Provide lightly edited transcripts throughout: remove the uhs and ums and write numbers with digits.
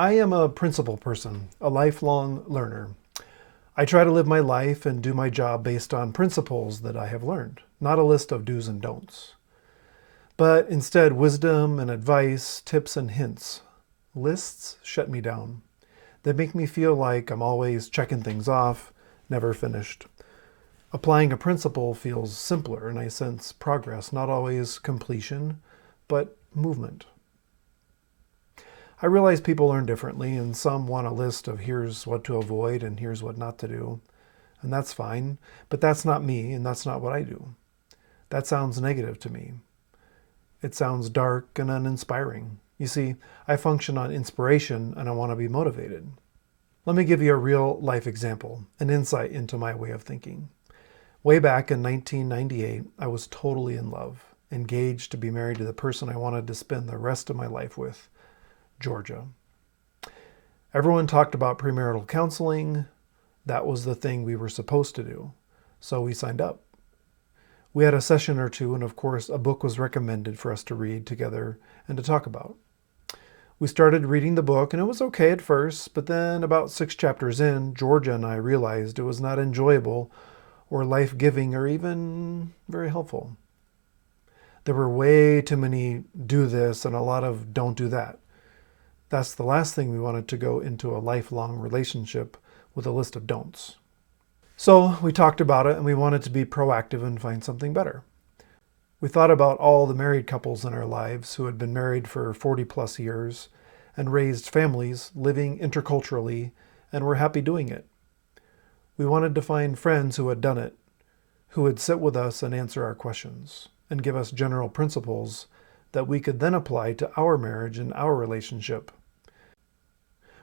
I am a principle person, a lifelong learner. I try to live my life and do my job based on principles that I have learned, not a list of do's and don'ts, but instead wisdom and advice, tips and hints. Lists shut me down. They make me feel like I'm always checking things off, never finished. Applying a principle feels simpler, and I sense progress, not always completion, but movement. I realize people learn differently, and some want a list of here's what to avoid and here's what not to do. And that's fine, but that's not me, and that's not what I do. That sounds negative to me. It sounds dark and uninspiring. You see, I function on inspiration and I want to be motivated. Let me give you a real life example, an insight into my way of thinking. Way back in 1998, I was totally in love, engaged to be married to the person I wanted to spend the rest of my life with, Georgia. Everyone talked about premarital counseling. That was the thing we were supposed to do. So we signed up. We had a session or two, and of course, a book was recommended for us to read together and to talk about. We started reading the book, and it was okay at first, but then about 6 chapters in, Georgia and I realized it was not enjoyable or life-giving or even very helpful. There were way too many do this and a lot of don't do that. That's the last thing we wanted to go into a lifelong relationship with a list of don'ts. So we talked about it and we wanted to be proactive and find something better. We thought about all the married couples in our lives who had been married for 40 plus years and raised families living interculturally and were happy doing it. We wanted to find friends who had done it, who would sit with us and answer our questions and give us general principles that we could then apply to our marriage and our relationship.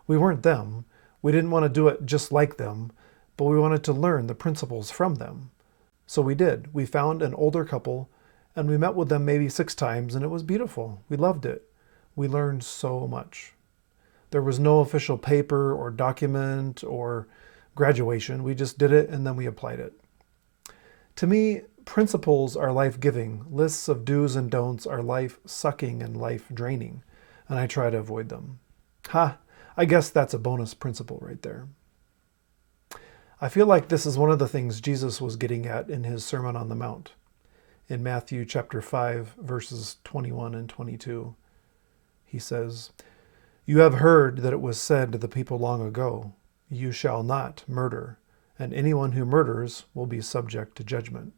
We weren't them. We didn't want to do it just like them, but we wanted to learn the principles from them. So we did. We found an older couple and we met with them maybe 6 times, and it was beautiful. We loved it. We learned so much. There was no official paper or document or graduation. We just did it and then we applied it. To me, principles are life-giving. Lists of do's and don'ts are life-sucking and life-draining, and I try to avoid them. I guess that's a bonus principle right there. I feel like this is one of the things Jesus was getting at in his Sermon on the Mount. In Matthew chapter 5, verses 21 and 22, he says, "You have heard that it was said to the people long ago, 'You shall not murder, and anyone who murders will be subject to judgment.'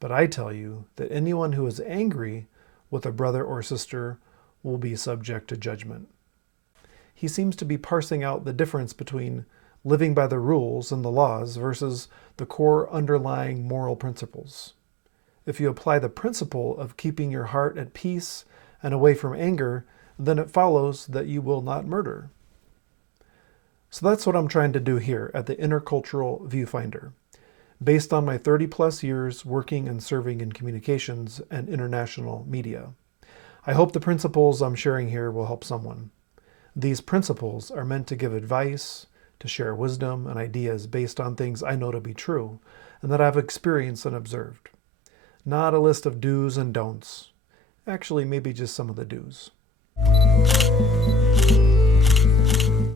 But I tell you that anyone who is angry with a brother or sister will be subject to judgment." He seems to be parsing out the difference between living by the rules and the laws versus the core underlying moral principles. If you apply the principle of keeping your heart at peace and away from anger, then it follows that you will not murder. So that's what I'm trying to do here at the Intercultural Viewfinder. Based on my 30 plus years working and serving in communications and international media, I hope the principles I'm sharing here will help someone. These principles are meant to give advice, to share wisdom and ideas based on things I know to be true and that I've experienced and observed. Not a list of do's and don'ts. Actually, maybe just some of the do's.